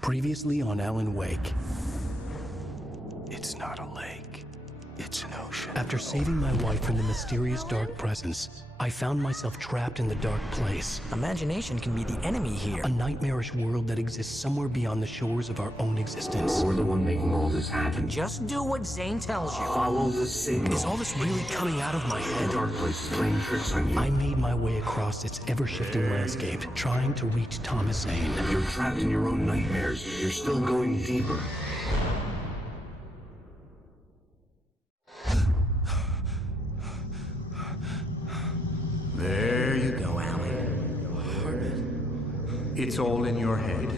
Previously on Alan Wake. It's not a lake. It's an ocean. After saving my wife from the mysterious dark presence, I found myself trapped in the dark place. Imagination can be the enemy here. A nightmarish world that exists somewhere beyond the shores of our own existence. We're the one making all this happen. Just do what Zane tells you. Follow the signal. Is all this really coming out of my The head? dark place is playing tricks on you. I made my way across its ever-shifting landscape, trying to reach Thomas Zane. You're trapped in your own nightmares. You're still going deeper. There you go, Alan. It's all in your head.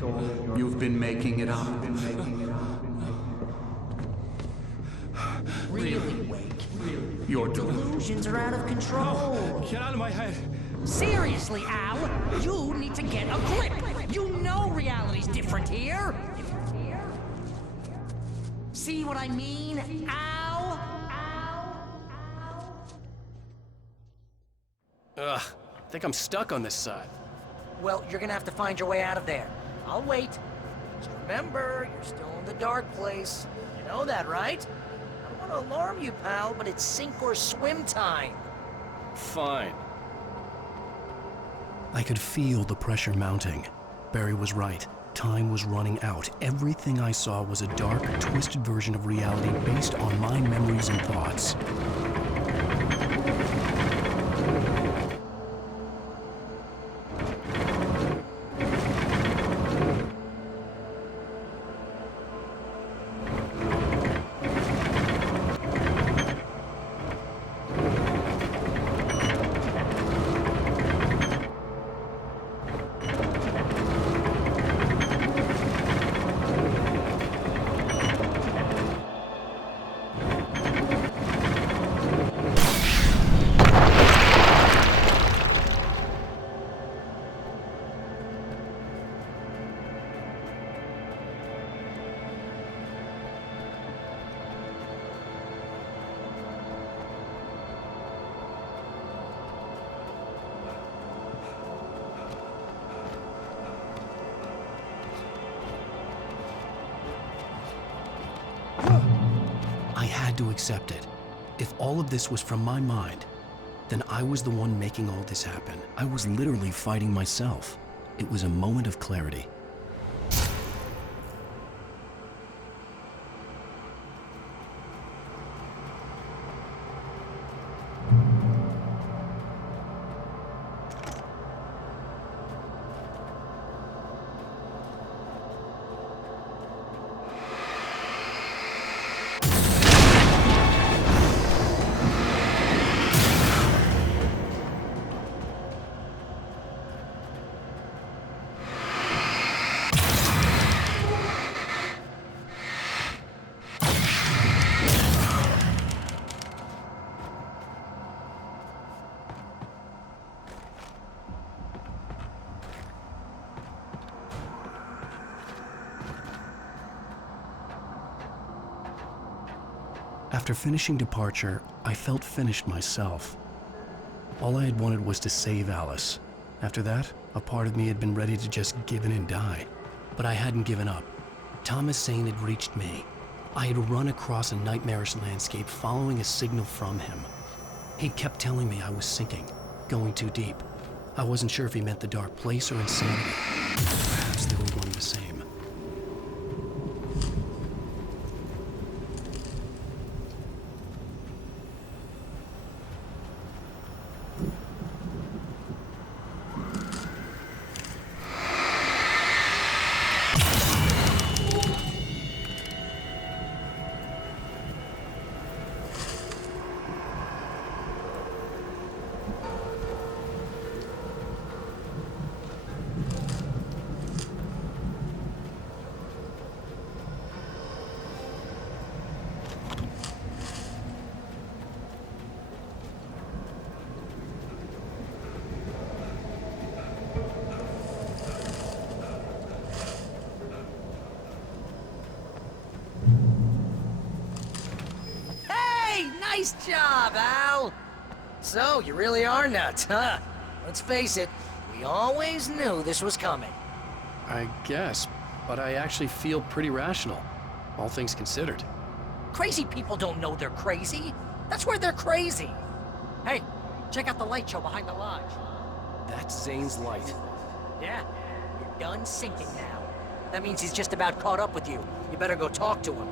You've been making it up. Really, Wake. Your delusion. Delusions are out of control. Get out of my head. Seriously, Al, you need to get a grip. You know reality's different here. See what I mean, Al? Ugh, I think I'm stuck on this side. Well, you're gonna have to find your way out of there. I'll wait. Just remember, you're still in the dark place. You know that, right? I don't want to alarm you, pal, but it's sink or swim time. Fine. I could feel the pressure mounting. Barry was right. Time was running out. Everything I saw was a dark, twisted version of reality based on my memories and thoughts. I had to accept it. If all of this was from my mind, then I was the one making all this happen. I was literally fighting myself. It was a moment of clarity. After finishing Departure, I felt finished myself. All I had wanted was to save Alice. After that, a part of me had been ready to just give in and die. But I hadn't given up. Thomas Zane had reached me. I had run across a nightmarish landscape following a signal from him. He kept telling me I was sinking, going too deep. I wasn't sure if he meant the dark place or insanity. Perhaps they were one and the same. Nice job, Al! So, you really are nuts, huh? Let's face it, we always knew this was coming. I guess, but I actually feel pretty rational, all things considered. Crazy people don't know they're crazy. That's where they're crazy. Hey, check out the light show behind the lodge. That's Zane's light. Yeah, you're done sinking now. That means he's just about caught up with you. You better go talk to him.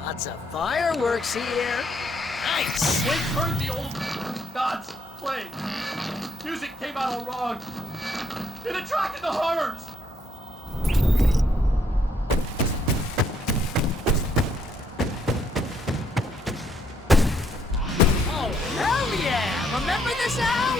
Lots of fireworks here. Nice! Wait, heard the old gods play. Music came out all wrong. It attracted the horrors. Oh, hell yeah! Remember this, Al?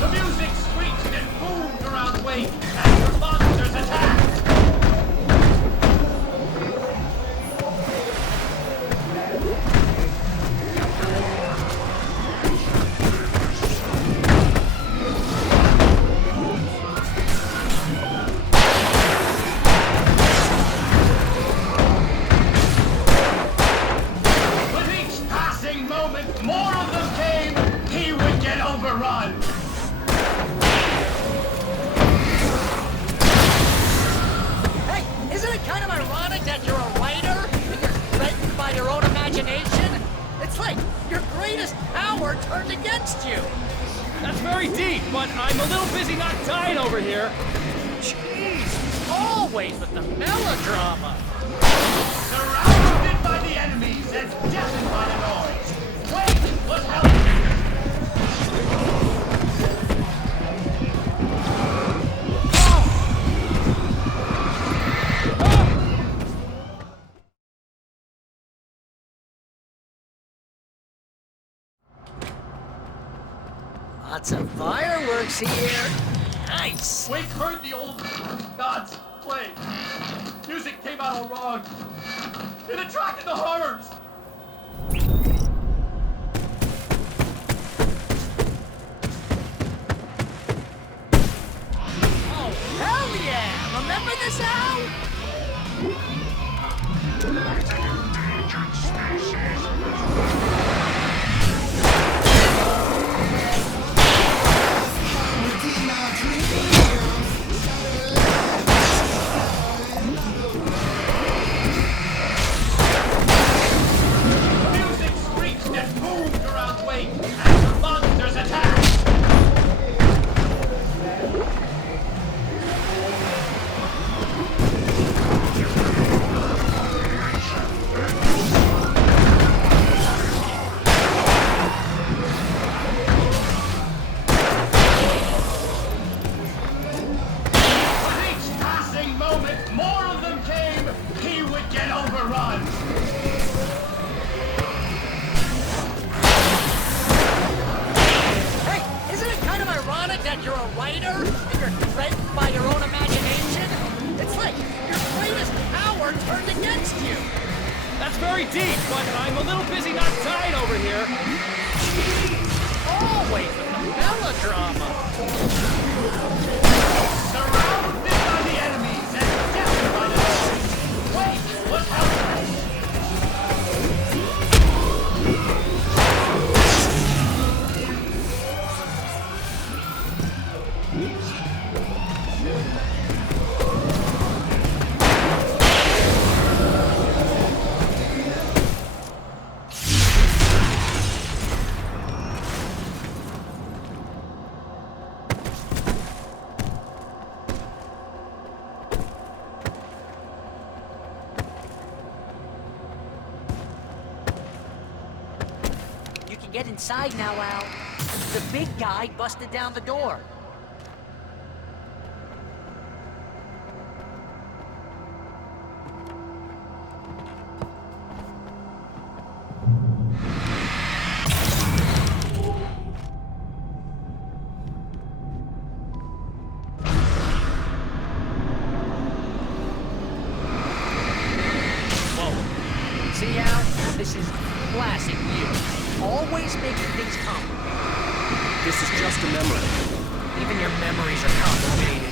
The music screeched and boomed around the wake as the monsters attacked. With each passing moment, more of them came. He would get overrun. Hey, isn't it kind of ironic that you're a writer and you're threatened by your own imagination? It's like your greatest power turned against you. That's very deep, but I'm a little busy not dying over here. Jeez, always with the melodrama. Surrounded by the enemies and deafened by the noise. Wait, what happened? Lots of fireworks here. Nice. Wake heard the old gods play. Music came out all wrong. It attracted the horrors. Oh, hell yeah! Remember this, Al? The music screeched and boomed around the wake as the monsters attacked. With each passing moment, more of them came. He would get overrun. Hey, isn't it kind of ironic that you're a writer and you're threatened by your own imagination? It's like your greatest power turned against you. That's very deep, but I'm a little busy not dying over here. Always with the melodrama. Surrounded by the enemies and deafened by the noise. Wait, what happened? You can get inside now, Al. The big guy busted down the door. This is classic you. Always making things complicated. This is just a memory. Even your memories are complicated.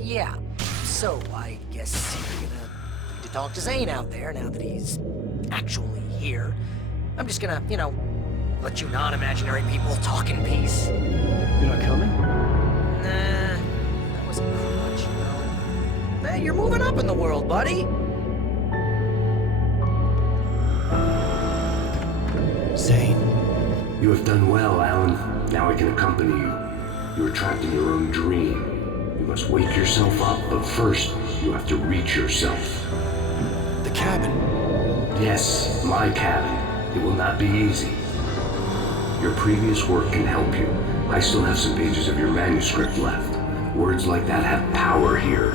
Yeah. So, I guess you're gonna need to talk to Zane out there now that he's actually here. I'm just gonna, let you non-imaginary people talk in peace. You're not coming? Nah, that wasn't much, Man, you're moving up in the world, buddy. Zane. You have done well, Alan. Now I can accompany you. You are trapped in your own dream. You must wake yourself up, but first, you have to reach yourself. The cabin. Yes, my cabin. It will not be easy. Your previous work can help you. I still have some pages of your manuscript left. Words like that have power here.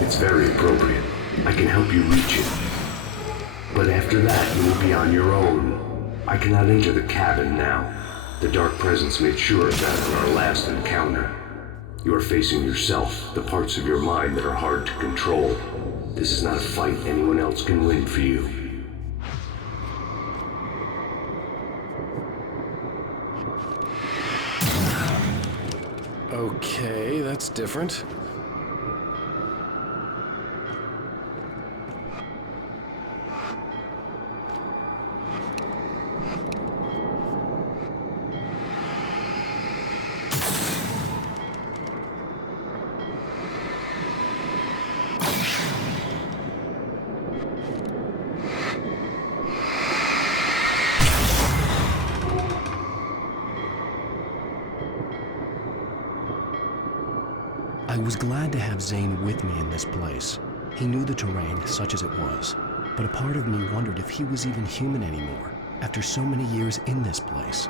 It's very appropriate. I can help you reach it. But after that, you will be on your own. I cannot enter the cabin now. The Dark Presence made sure of that in our last encounter. You are facing yourself, the parts of your mind that are hard to control. This is not a fight anyone else can win for you. Okay, that's different. I was glad to have Zane with me in this place. He knew the terrain, such as it was, but a part of me wondered if he was even human anymore, after so many years in this place.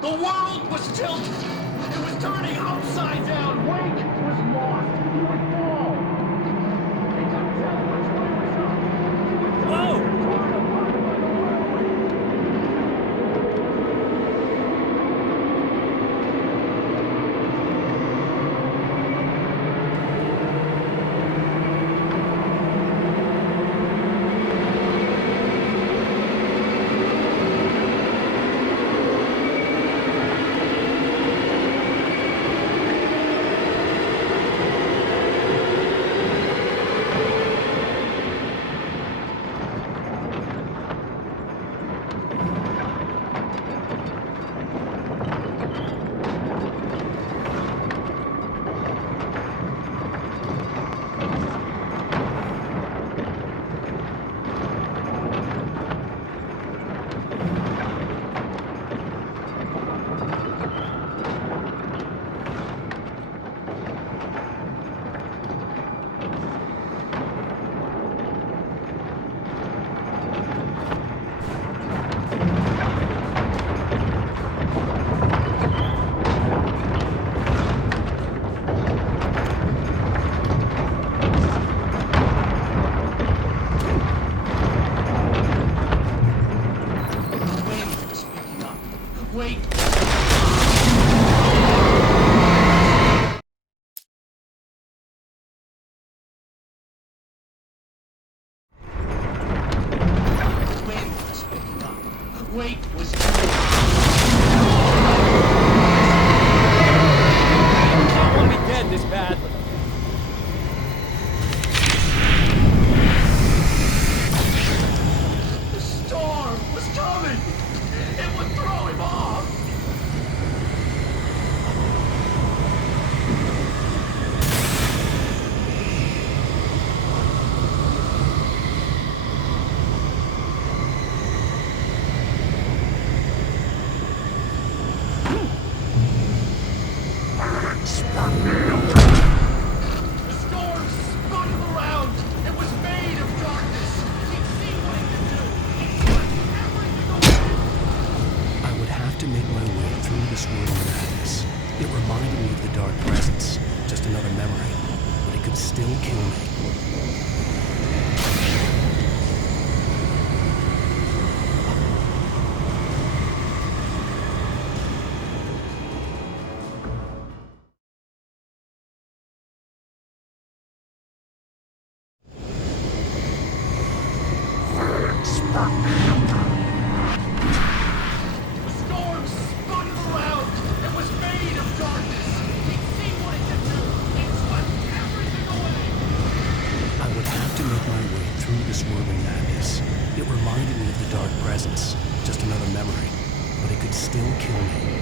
The world was tilted. It was turning upside down. Wake was lost. He would fall. They couldn't tell which way was up. Whoa! memory, but it could still kill me. The storm spun around and was made of darkness. He'd seen what it could do. It swept everything away. I would have to make my way through the swirling madness. It reminded me of the dark presence, just another memory, but it could still kill me.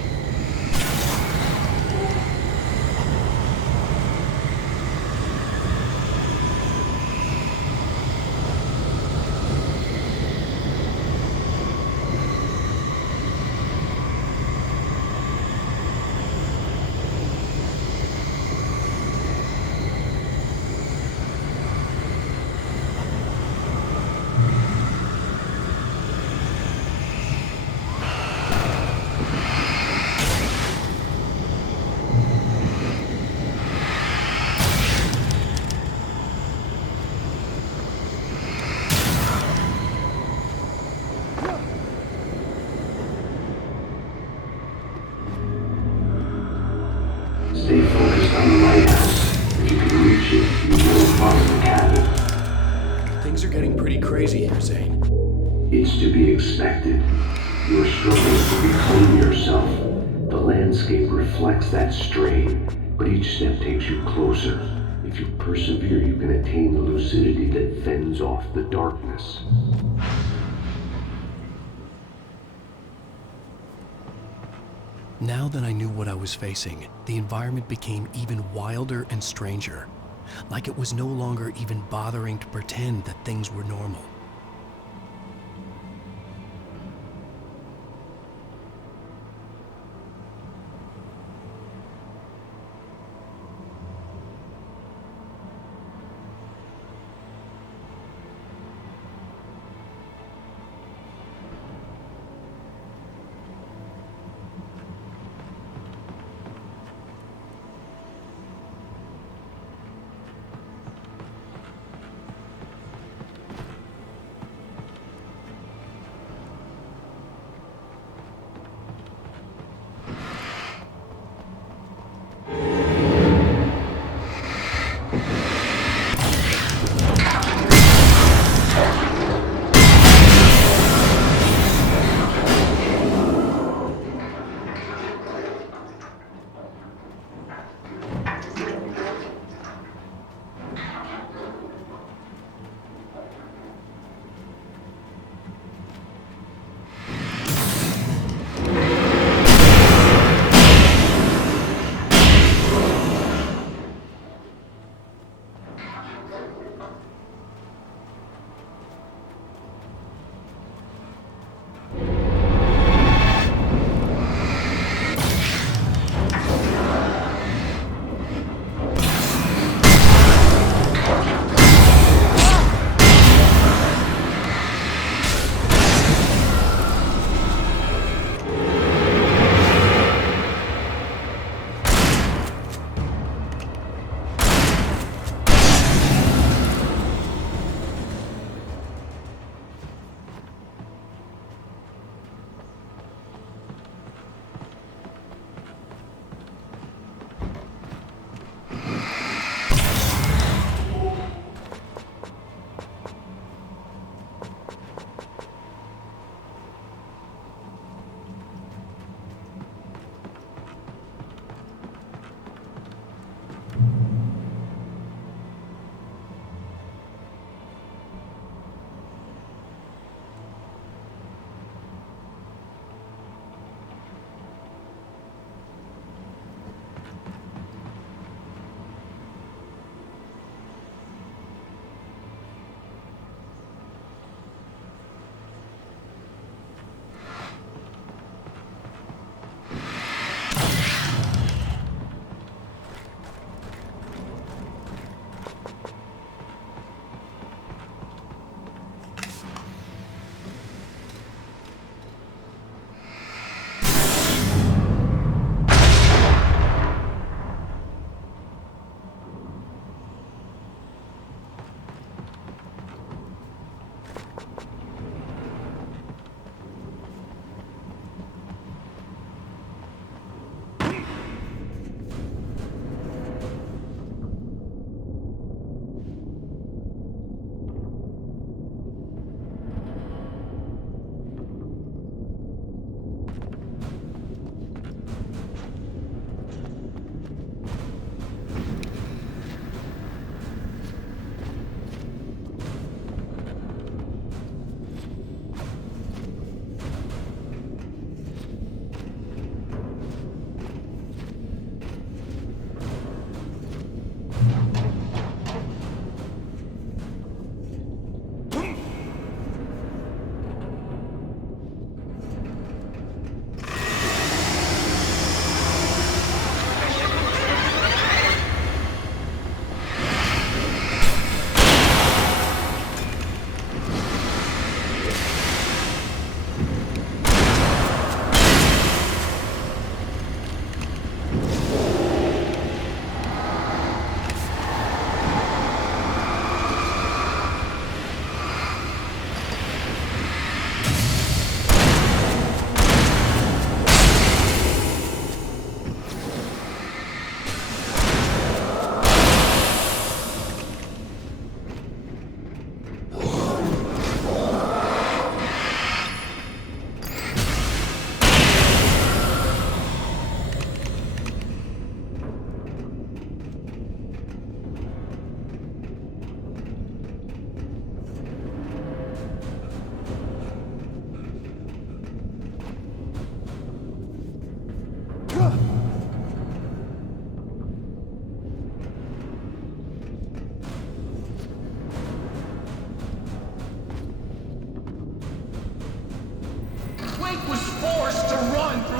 Stay focused on the lighthouse. If you can reach it, you will follow the cabin. Things are getting pretty crazy here, Zane. It's to be expected. You're struggling to reclaim yourself. The landscape reflects that strain, but each step takes you closer. If you persevere, you can attain the lucidity that fends off the darkness. Now that I knew what I was facing, the environment became even wilder and stranger. Like it was no longer even bothering to pretend that things were normal.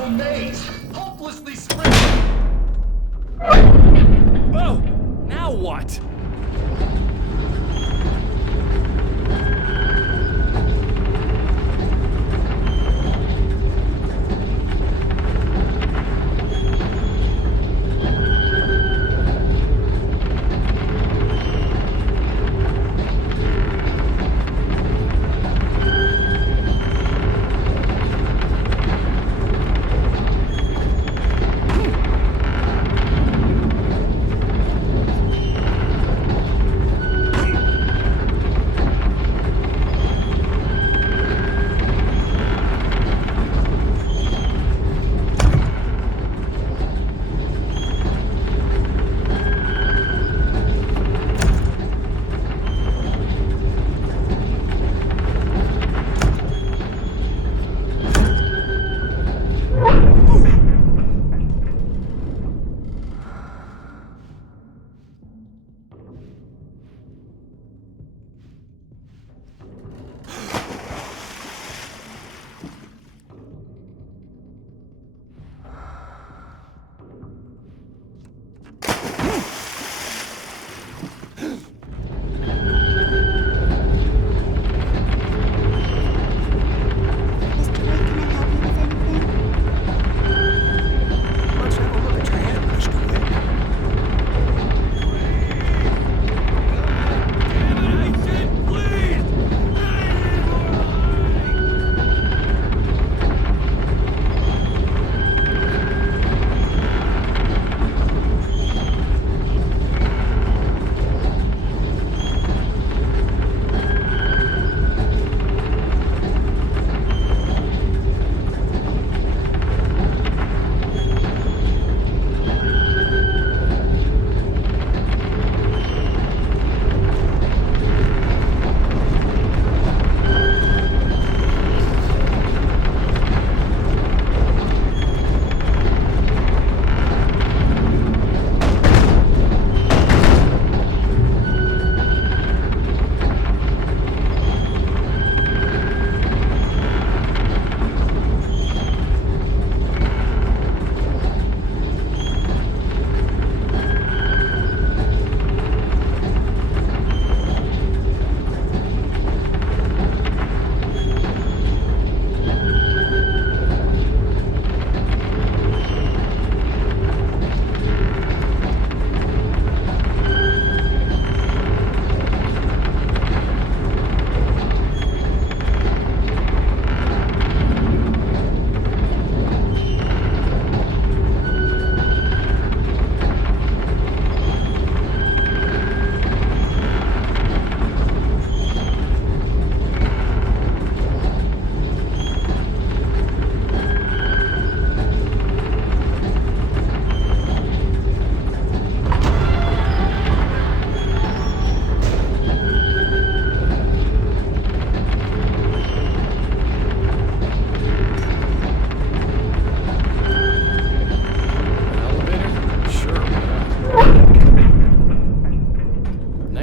a maze, hopelessly spread. Oh! Now what?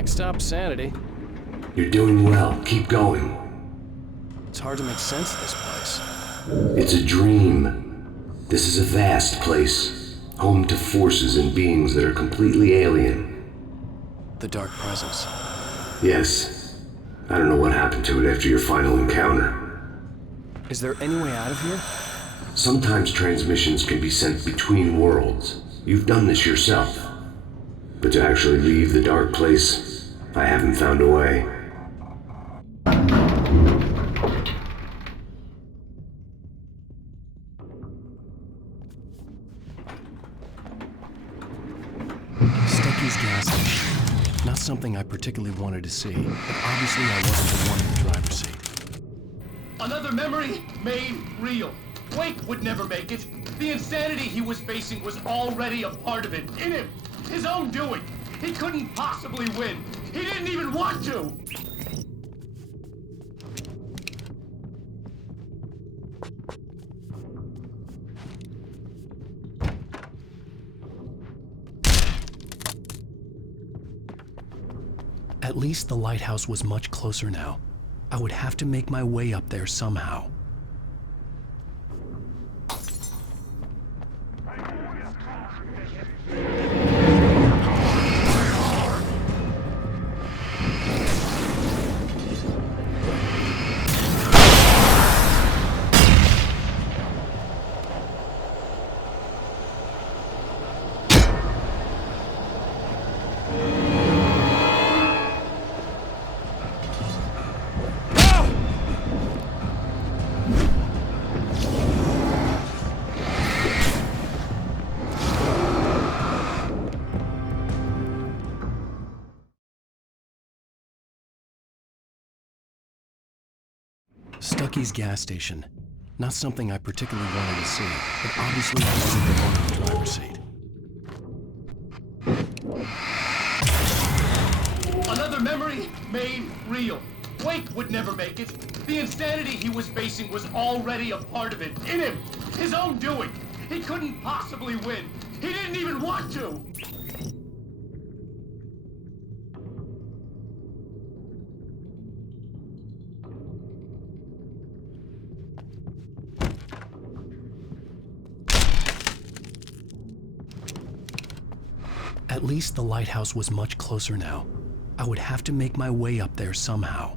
Stop sanity. You're doing well. Keep going. It's hard to make sense of this place. It's a dream. This is a vast place, home to forces and beings that are completely alien. The Dark Presence. Yes. I don't know what happened to it after your final encounter. Is there any way out of here? Sometimes transmissions can be sent between worlds. You've done this yourself. But to actually leave the dark place, I haven't found a way. Stucky's gas station. Not something I particularly wanted to see, but obviously I wasn't the one in the driver's seat. Another memory made real. Wake would never make it. The insanity he was facing was already a part of it, in him. His own doing. He couldn't possibly win. He didn't even want to! At least the lighthouse was much closer now. I would have to make my way up there somehow. Stucky's gas station. Not something I particularly wanted to see, but obviously I wasn't the one in the driver's seat. Another memory made real. Wake would never make it. The insanity he was facing was already a part of it. In him. His own doing. He couldn't possibly win. He didn't even want to. At least the lighthouse was much closer now. I would have to make my way up there somehow.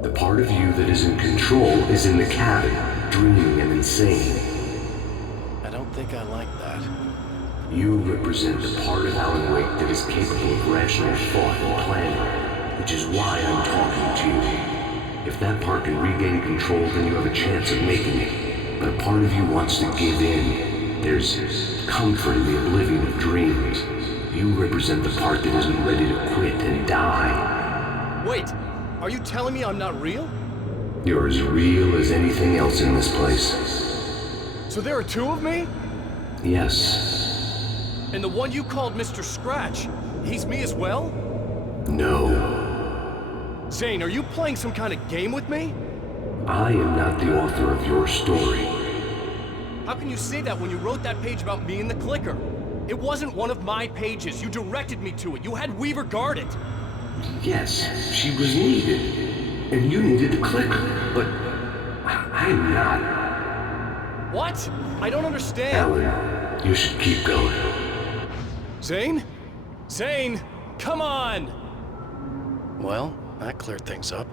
The part of you that is in control is in the cabin, dreaming and insane. I don't think I like that. You represent the part of Alan Wake that is capable of rational thought and planning, which is why I'm talking to you. If that part can regain control, then you have a chance of making it. But a part of you wants to give in. There's comfort in the oblivion of dreams. You represent the part that isn't ready to quit and die. Wait, are you telling me I'm not real? You're as real as anything else in this place. So there are two of me? Yes. And the one you called Mr. Scratch, he's me as well? No. Zane, are you playing some kind of game with me? I am not the author of your story. How can you say that when you wrote that page about me and the clicker? It wasn't one of my pages. You directed me to it. You had Weaver guard it. Yes, she was needed. And you needed the clicker. But I'm not. What? I don't understand. Alan, you should keep going. Zane? Zane, come on! Well, that cleared things up.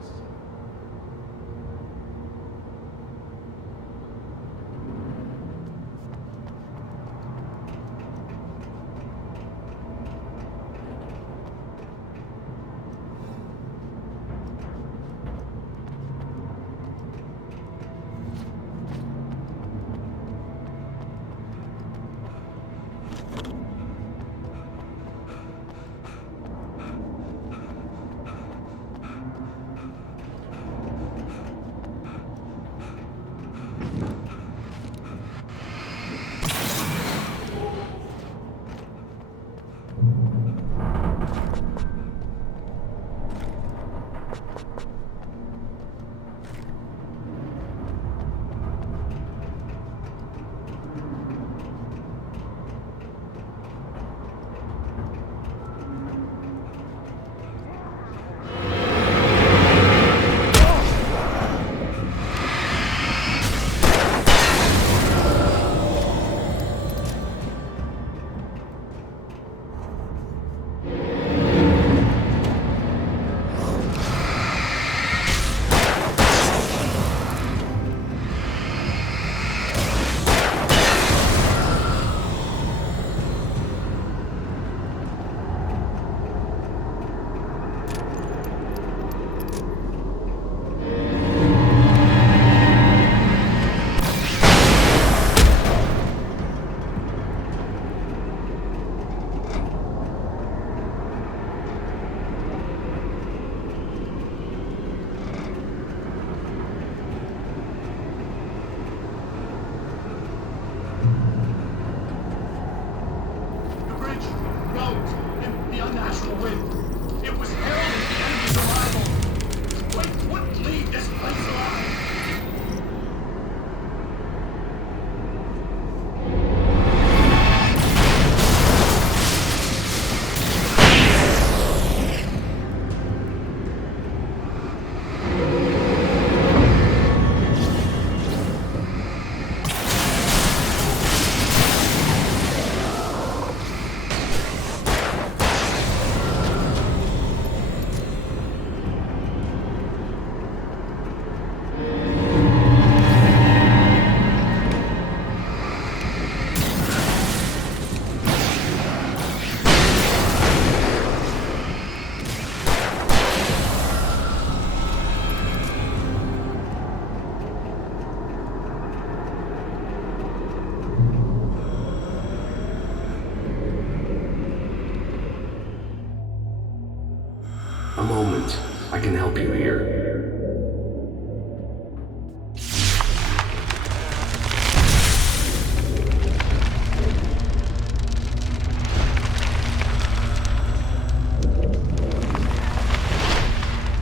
A moment. I can help you here.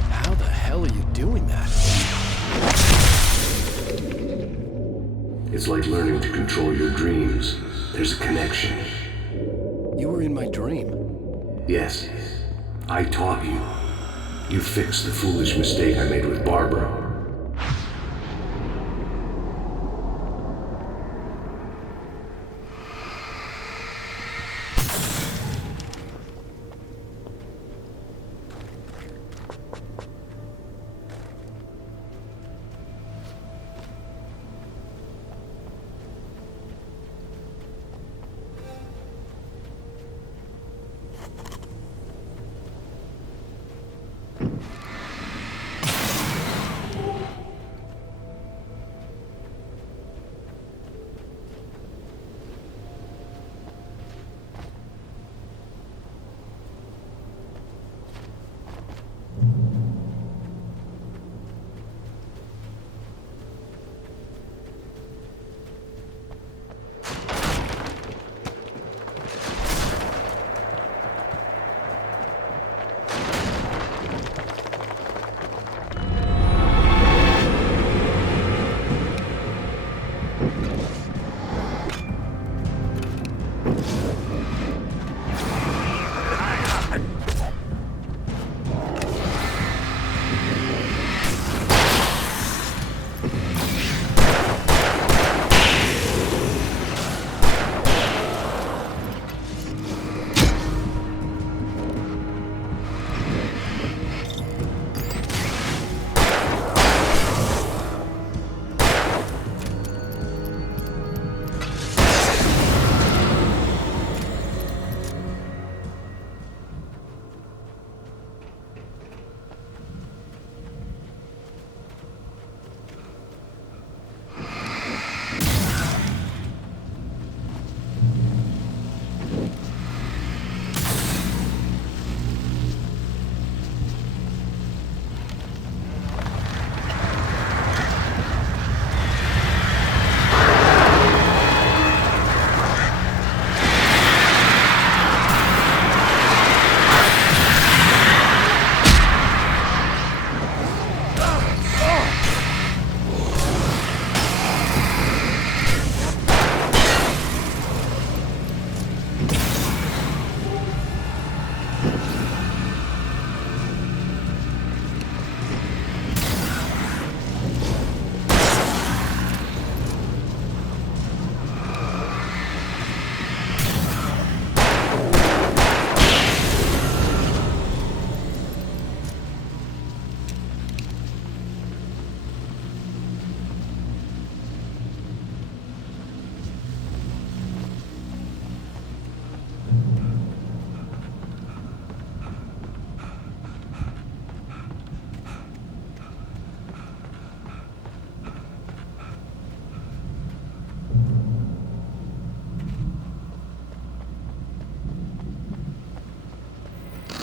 How the hell are you doing that? It's like learning to control your dreams. There's a connection. You were in my dream. Yes. I taught you. You fixed the foolish mistake I made with Barbara.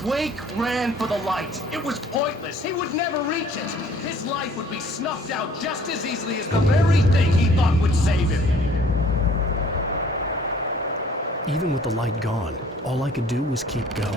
Wake ran for the light. It was pointless. He would never reach it. His life would be snuffed out just as easily as the very thing he thought would save him. Even with the light gone, all I could do was keep going.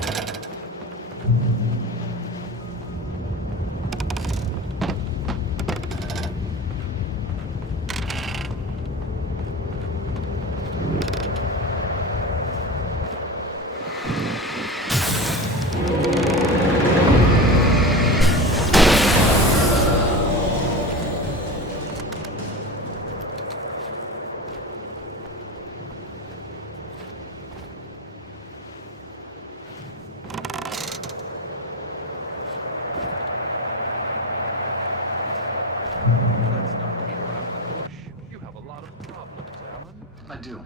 Let's not beat around the bush. You have a lot of problems, Alan. I do.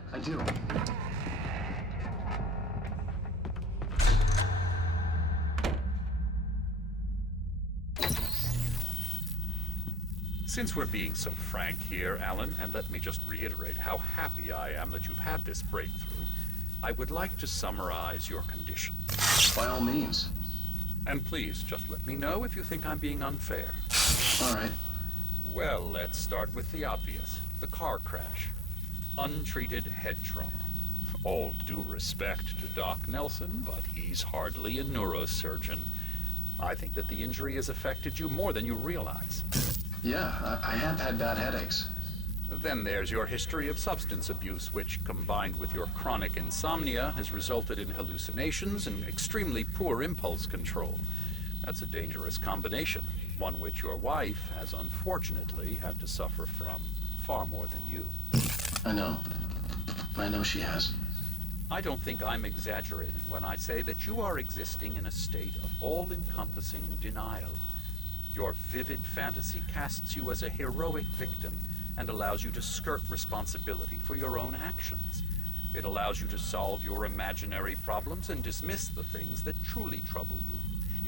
Since we're being so frank here, Alan, and let me just reiterate how happy I am that you've had this breakthrough, I would like to summarize your condition. By all means. And please, just let me know if you think I'm being unfair. All right. Well, let's start with the obvious. The car crash. Untreated head trauma. All due respect to Doc Nelson, but he's hardly a neurosurgeon. I think that the injury has affected you more than you realize. Yeah, I have had bad headaches. Then there's your history of substance abuse, which, combined with your chronic insomnia, has resulted in hallucinations and extremely poor impulse control. That's a dangerous combination, one which your wife has unfortunately had to suffer from far more than you. I know. I know she has. I don't think I'm exaggerating when I say that you are existing in a state of all-encompassing denial. Your vivid fantasy casts you as a heroic victim and allows you to skirt responsibility for your own actions. It allows you to solve your imaginary problems and dismiss the things that truly trouble you.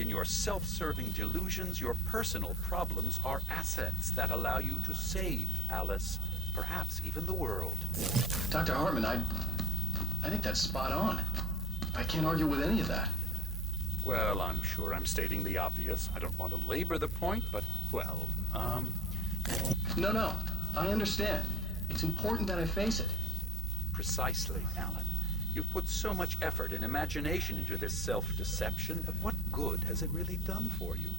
In your self-serving delusions, your personal problems are assets that allow you to save Alice, perhaps even the world. Dr. Hartman, I think that's spot on. I can't argue with any of that. Well, I'm sure I'm stating the obvious. I don't want to labor the point, but, well, No, I understand. It's important that I face it. Precisely, Alan. You've put so much effort and imagination into this self-deception, but what good has it really done for you?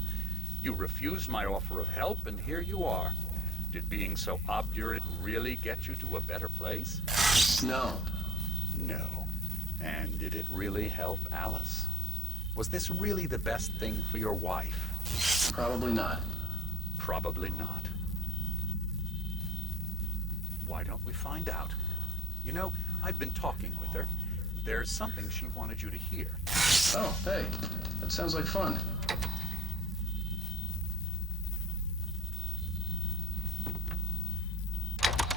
You refused my offer of help, and here you are. Did being so obdurate really get you to a better place? No. No. And did it really help Alice? Was this really the best thing for your wife? Probably not. Probably not. Why don't we find out? You know, I've been talking with her. There's something she wanted you to hear. Oh, hey. That sounds like fun.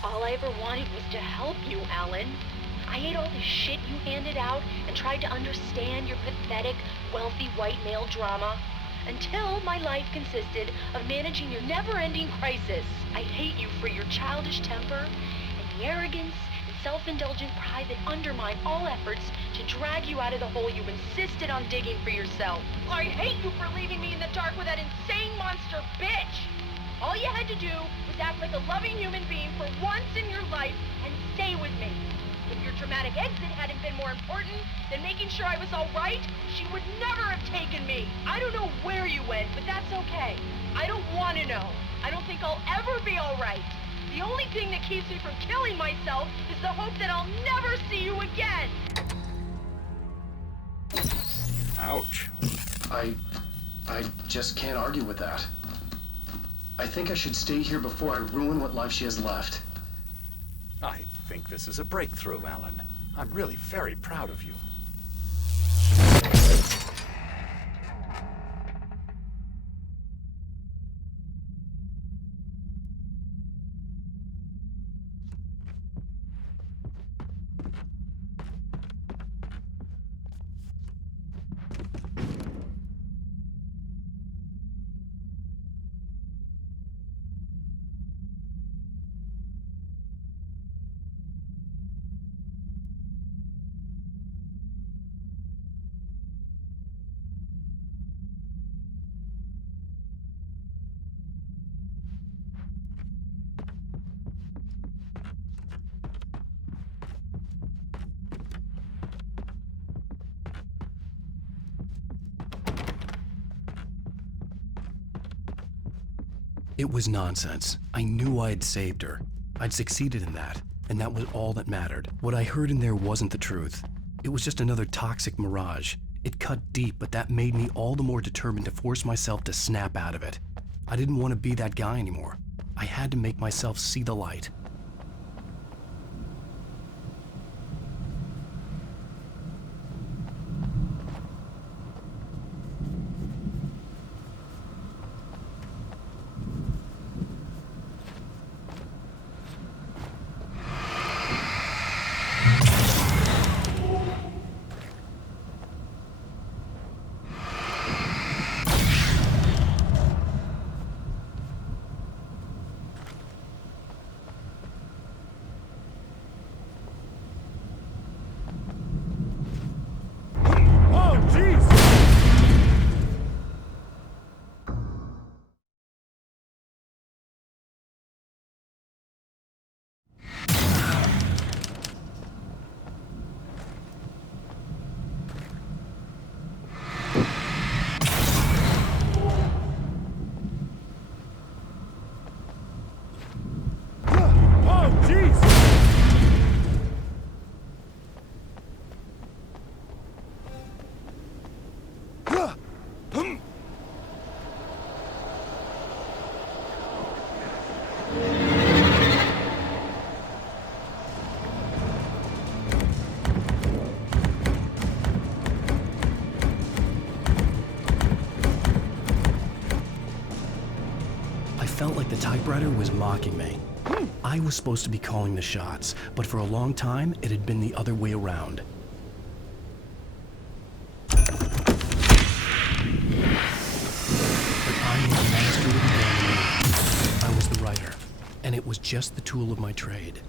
All I ever wanted was to help you, Alan. I ate all the shit you handed out and tried to understand your pathetic, wealthy white male drama until my life consisted of managing your never-ending crisis. I hate you for your childish temper and the arrogance and self-indulgent pride that undermine all efforts to drag you out of the hole you insisted on digging for yourself. I hate you for leaving me in the dark with that insane monster bitch! All you had to do was act like a loving human being for once in your life and stay with me. If your dramatic exit hadn't been more important than making sure I was all right, she would never have taken me. I don't know where you went, but that's okay. I don't want to know. I don't think I'll ever be all right. The only thing that keeps me from killing myself is the hope that I'll never see you again. Ouch. I just can't argue with that. I think I should stay here before I ruin what life she has left. I think this is a breakthrough, Alan. I'm really very proud of you. It was nonsense. I knew I had saved her. I'd succeeded in that, and that was all that mattered. What I heard in there wasn't the truth. It was just another toxic mirage. It cut deep, but that made me all the more determined to force myself to snap out of it. I didn't want to be that guy anymore. I had to make myself see the light. I felt like the typewriter was mocking me. I was supposed to be calling the shots, but for a long time, it had been the other way around. But I had mastered it. I was the writer, and it was just the tool of my trade.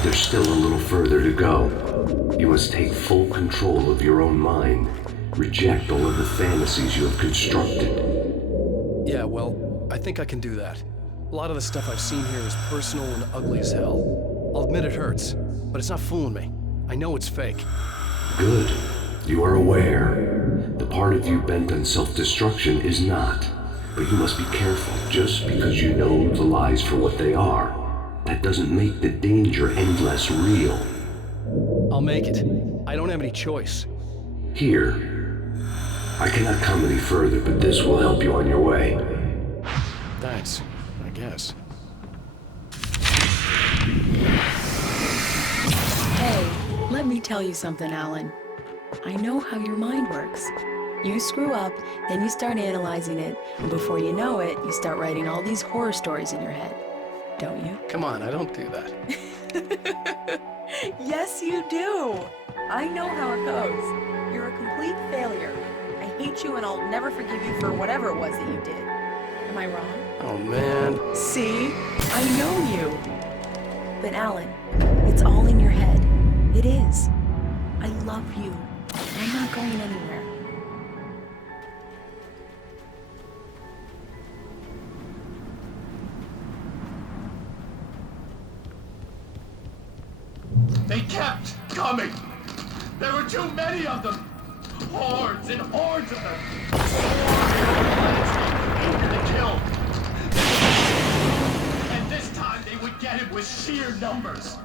But there's still a little further to go. You must take full control of your own mind. Reject all of the fantasies you have constructed. Yeah, well, I think I can do that. A lot of the stuff I've seen here is personal and ugly as hell. I'll admit it hurts, but it's not fooling me. I know it's fake. Good. You are aware. The part of you bent on self-destruction is not. But you must be careful. Just because you know the lies for what they are, that doesn't make the danger any less real. I'll make it. I don't have any choice. Here. I cannot come any further, but this will help you on your way. Thanks, I guess. Hey, let me tell you something, Alan. I know how your mind works. You screw up, then you start analyzing it, and before you know it, you start writing all these horror stories in your head. Don't you? Come on, I don't do that. Yes, you do. I know how it goes. You're a complete failure. I hate you and I'll never forgive you for whatever it was that you did. Am I wrong? Oh, man. See? I know you. But Alan, it's all in your head. It is. I love you. I'm not going anywhere. They kept coming. There were too many of them. Hordes and hordes of them. To kill. And this time they would get him with sheer numbers.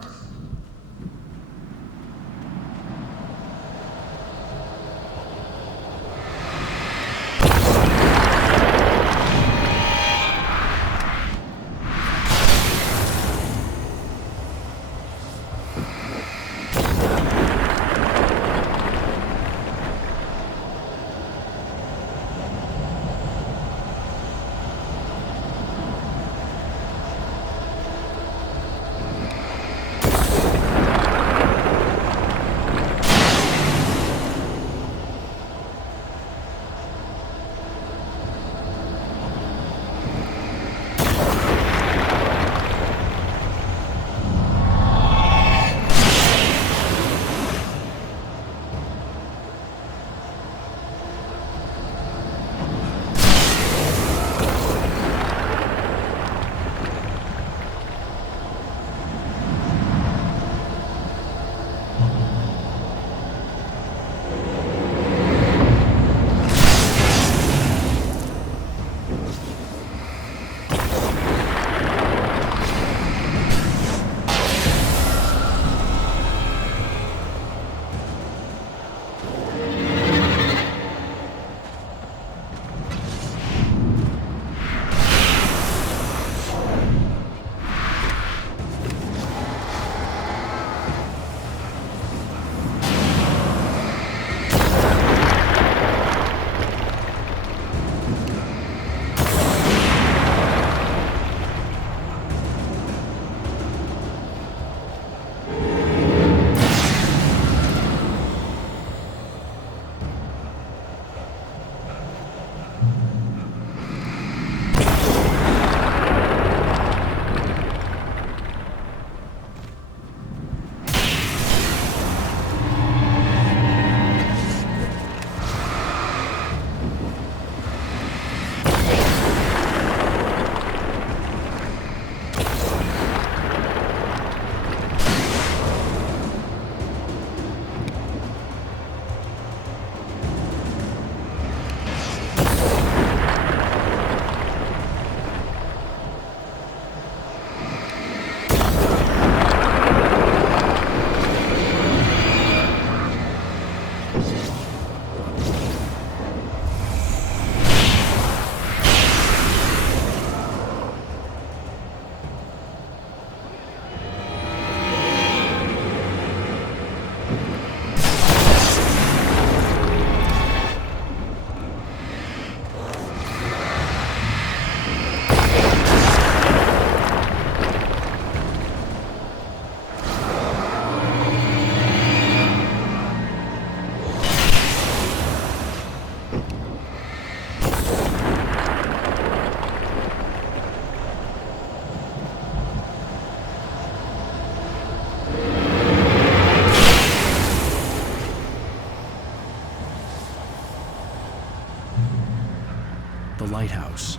the lighthouse.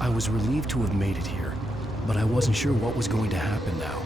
I was relieved to have made it here, but I wasn't sure what was going to happen now.